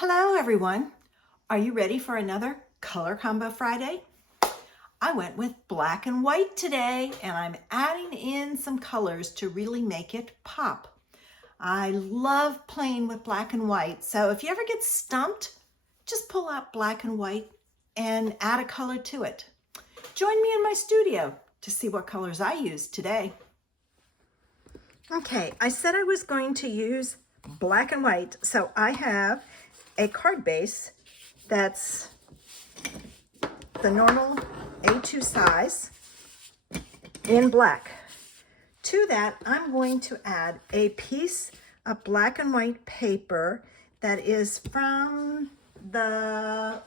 Hello everyone. Are you ready for another Color Combo Friday? I went with black and white today and I'm adding in some colors to really make it pop. I love playing with black and white, so if you ever get stumped, just pull out black and white and add a color to it. Join me in my studio to see what colors I used today. Okay, I said I was going to use black and white, so I have a card base that's the normal A2 size in black. To that, I'm going to add a piece of black and white paper that is from the,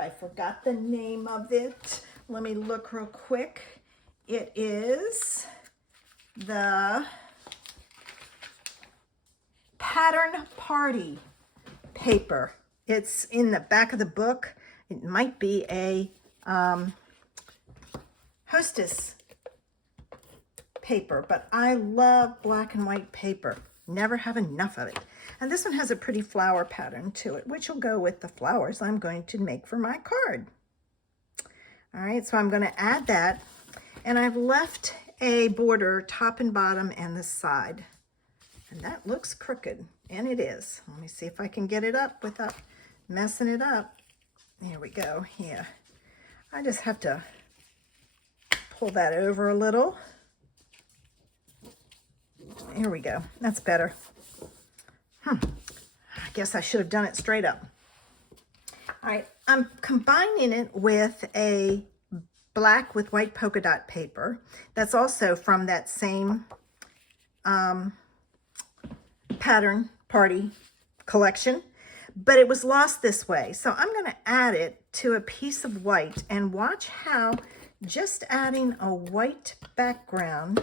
I forgot the name of it. Let me look real quick. It is the Pattern Party paper. It's in the back of the book. It might be a hostess paper, but I love black and white paper. Never have enough of it. And this one has a pretty flower pattern to it, which will go with the flowers I'm going to make for my card. All right, so I'm going to add that, and I've left a border top and bottom and the side. And that looks crooked, and it is. Let me see if I can get it up without messing it up. There we go, yeah. I just have to pull that over a little. Here we go, that's better. I guess I should have done it straight up. All right, I'm combining it with a black with white polka dot paper. That's also from that same Pattern Party collection, but it was lost this way. So I'm going to add it to a piece of white, and watch how just adding a white background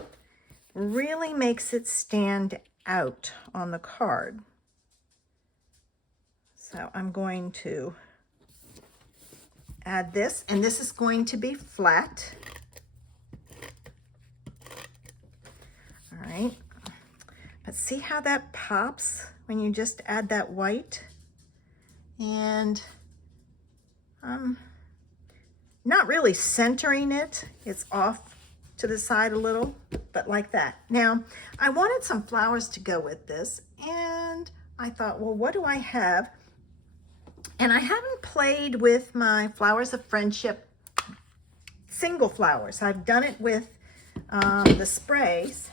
really makes it stand out on the card. So I'm going to add this, and this is going to be flat. All right. But see how that pops when you just add that white? And I'm not really centering it. It's off to the side a little, but like that. Now, I wanted some flowers to go with this, and I thought, well, what do I have? And I haven't played with my Flowers of Friendship single flowers. I've done it with the sprays,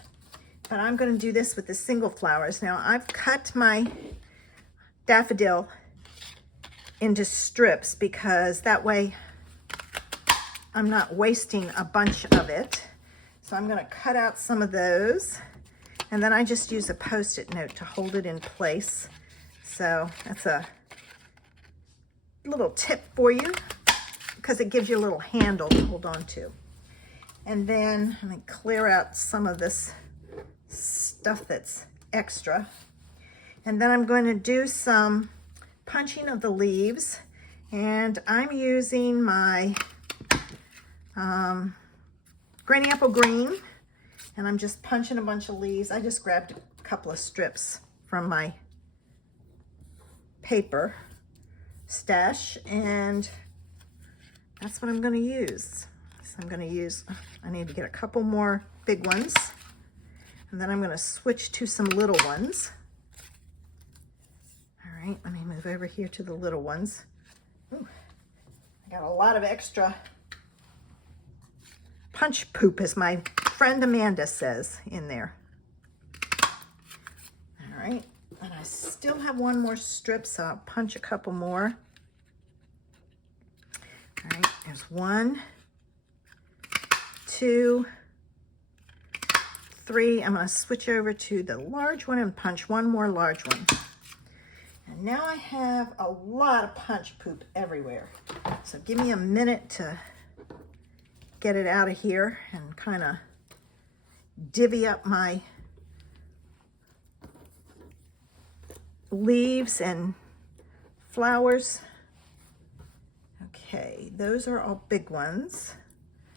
but I'm going to do this with the single flowers. Now, I've cut my daffodil into strips because that way I'm not wasting a bunch of it. So I'm going to cut out some of those, and then I just use a Post-it note to hold it in place. So that's a little tip for you because it gives you a little handle to hold on to. And then I'm going to clear out some of this stuff that's extra, and then I'm going to do some punching of the leaves, and I'm using my Granny Apple Green, and I'm just punching a bunch of leaves. I just grabbed a couple of strips from my paper stash, and that's what I'm going to use. So I'm going to use, I need to get a couple more big ones, and then I'm going to switch to some little ones. All right, let me move over here to the little ones. Ooh, I got a lot of extra punch poop, as my friend Amanda says in there. All right, and I still have one more strip, so I'll punch a couple more. All right, there's 1, 2, 3. I'm going to switch over to the large one and punch one more large one. And now I have a lot of punch poop everywhere. So give me a minute to get it out of here and kind of divvy up my leaves and flowers. Okay, those are all big ones.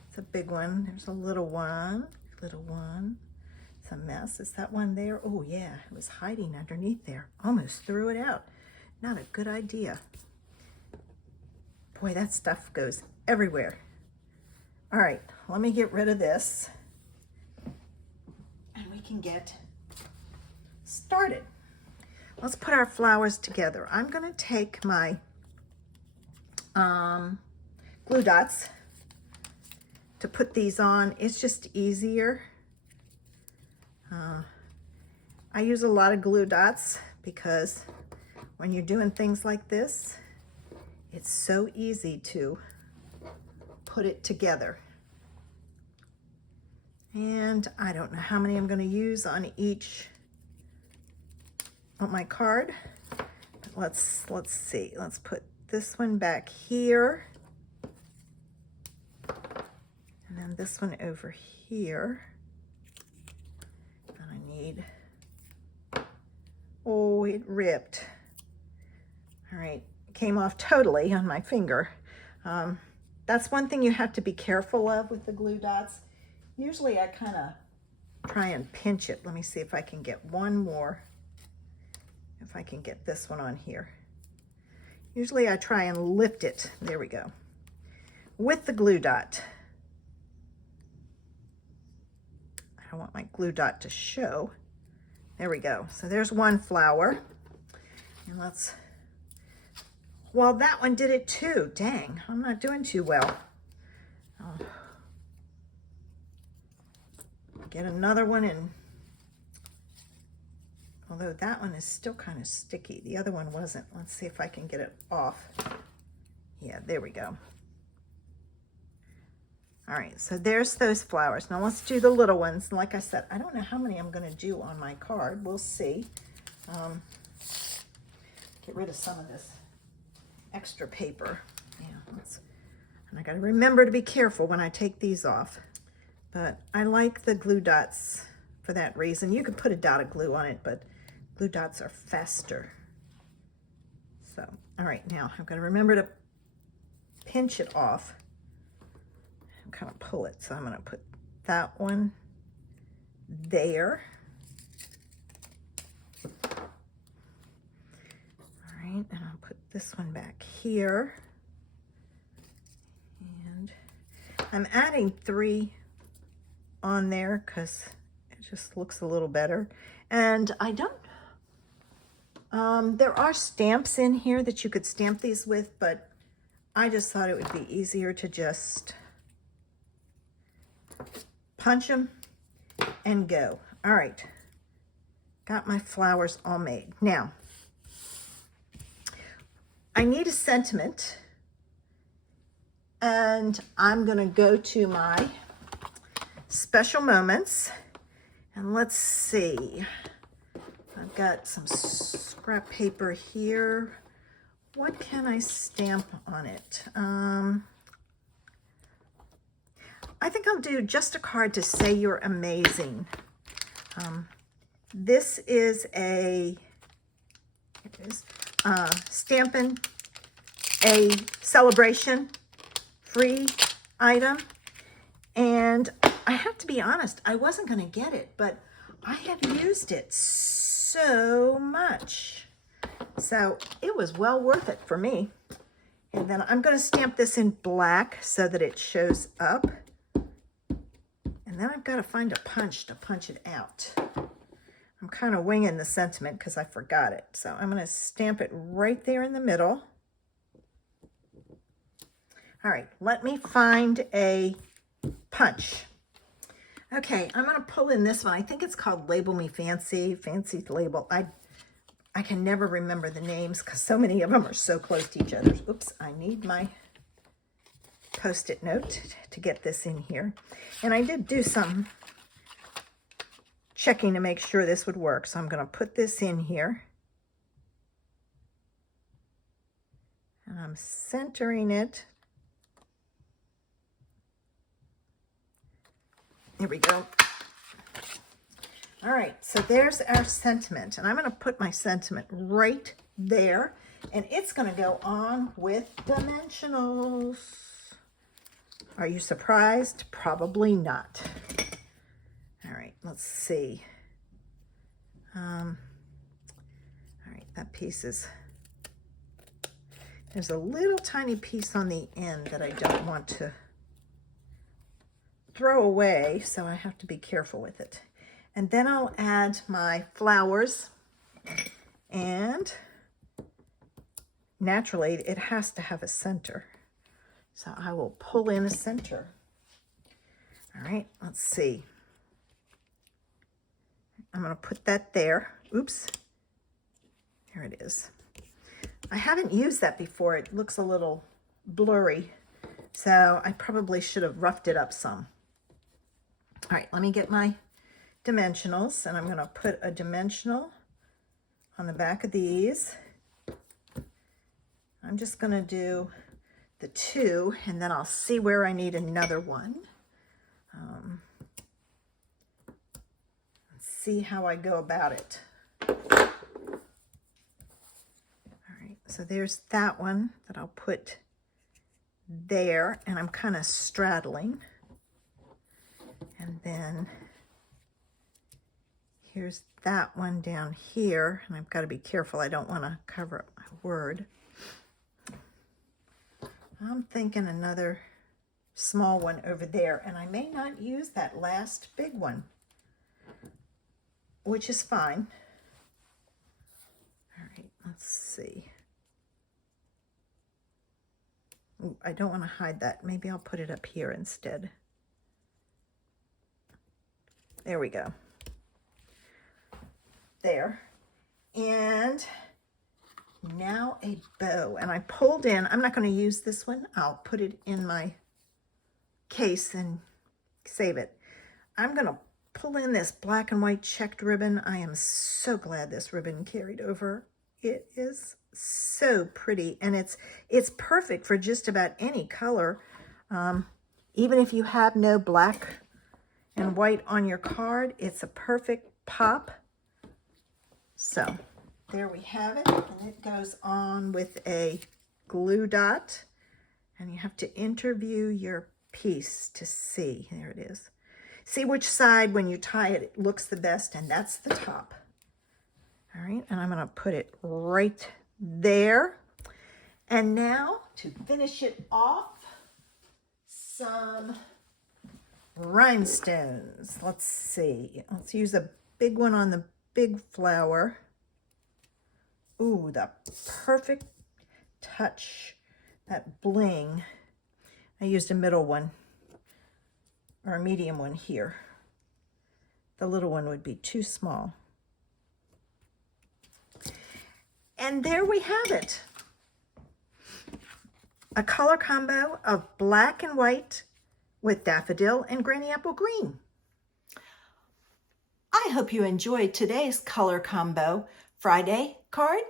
It's a big one. There's a little one, little one. It's a mess. Is that one there? Oh yeah, it was hiding underneath there. Almost threw it out. not a good idea. Boy, that stuff goes everywhere. All right, let me get rid of this and we can get started. Let's put our flowers together. I'm gonna take my glue dots to put these on. It's just easier. I use a lot of glue dots because when you're doing things like this, it's so easy to put it together. And I don't know how many I'm going to use on each on my card. But let's see. Let's put this one back here. And then this one over here. And I need, oh, it ripped. All right, it came off totally on my finger. That's one thing you have to be careful of with the glue dots. Usually I kind of try and pinch it. Let me see if I can get one more. If I can get this one on here. Usually I try and lift it. There we go. With the glue dot. I don't want my glue dot to show. There we go. So there's one flower. And let's, well, that one did it too. Dang, I'm not doing too well. I'll get another one in. Although that one is still kind of sticky. The other one wasn't. Let's see if I can get it off. Yeah, there we go. All right, so there's those flowers. Now let's do the little ones. Like I said, I don't know how many I'm gonna do on my card. We'll see. Get rid of some of this extra paper. Yeah, and I gotta remember to be careful when I take these off. But I like the glue dots for that reason. You could put a dot of glue on it, but glue dots are faster. So, all right, now I'm gonna remember to pinch it off and kind of pull it. So I'm gonna put that one there. All right, and I'll put this one back here. And I'm adding 3 on there because it just looks a little better. And I don't, there are stamps in here that you could stamp these with, but I just thought it would be easier to just punch them and go. All right, got my flowers all made. Now, I need a sentiment, and I'm gonna go to my special moments, and let's see. I've got some scrap paper here. What can I stamp on it? I think I'll do just a card to say you're amazing. This is a, it is Stampin' a celebration free item. And I have to be honest, I wasn't going to get it, but I have used it so much. So it was well worth it for me. And then I'm going to stamp this in black so that it shows up. And then I've got to find a punch to punch it out. I'm kind of winging the sentiment because I forgot it. So I'm going to stamp it right there in the middle. All right, let me find a punch. Okay, I'm going to pull in this one. I think it's called Label Me Fancy, Fancy Label. I can never remember the names because so many of them are so close to each other. Oops, I need my Post-it note to get this in here. And I did do some checking to make sure this would work. So I'm going to put this in here. And I'm centering it. There we go. All right, so there's our sentiment. And I'm going to put my sentiment right there. And it's going to go on with dimensionals. Are you surprised? Probably not. All right, let's see. All right, that piece is There's a little tiny piece on the end that I don't want to throw away, so I have to be careful with it. And then I'll add my flowers, and naturally it has to have a center. So I will pull in a center. All right, let's see. I'm going to put that there. Oops. There it is. I haven't used that before. It looks a little blurry, so I probably should have roughed it up some. All right, let me get my dimensionals, and I'm going to put a dimensional on the back of these. I'm just going to do the 2, and then I'll see where I need another one. Let's see how I go about it. All right, so there's that one that I'll put there, and I'm kind of straddling. And then here's that one down here, and I've got to be careful. I don't want to cover up my word. I'm thinking another small one over there, and I may not use that last big one, which is fine. All right, let's see. Ooh, I don't want to hide that. Maybe I'll put it up here instead. There we go. There. And now a bow. And I pulled in, I'm not going to use this one. I'll put it in my case and save it. I'm going to pull in this black and white checked ribbon. I am so glad this ribbon carried over. It is so pretty, and it's perfect for just about any color. Even if you have no black and white on your card, it's a perfect pop. So there we have it, and it goes on with a glue dot, and you have to interview your piece to see. There it is. See which side when you tie it, it looks the best, and that's the top. All right, and I'm going to put it right there. And now to finish it off, some rhinestones. Let's see. Let's use a big one on the big flower. Ooh, the perfect touch, that bling. I used a middle one or a medium one here. The little one would be too small. And there we have it. A color combo of black and white with daffodil and granny apple green. I hope you enjoyed today's color combo Friday card.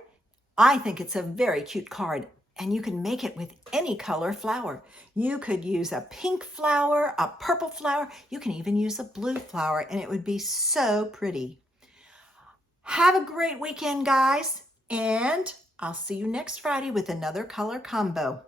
I think it's a very cute card, and you can make it with any color flower. You could use a pink flower, a purple flower. You can even use a blue flower, and it would be so pretty. Have a great weekend, guys, and I'll see you next Friday with another color combo.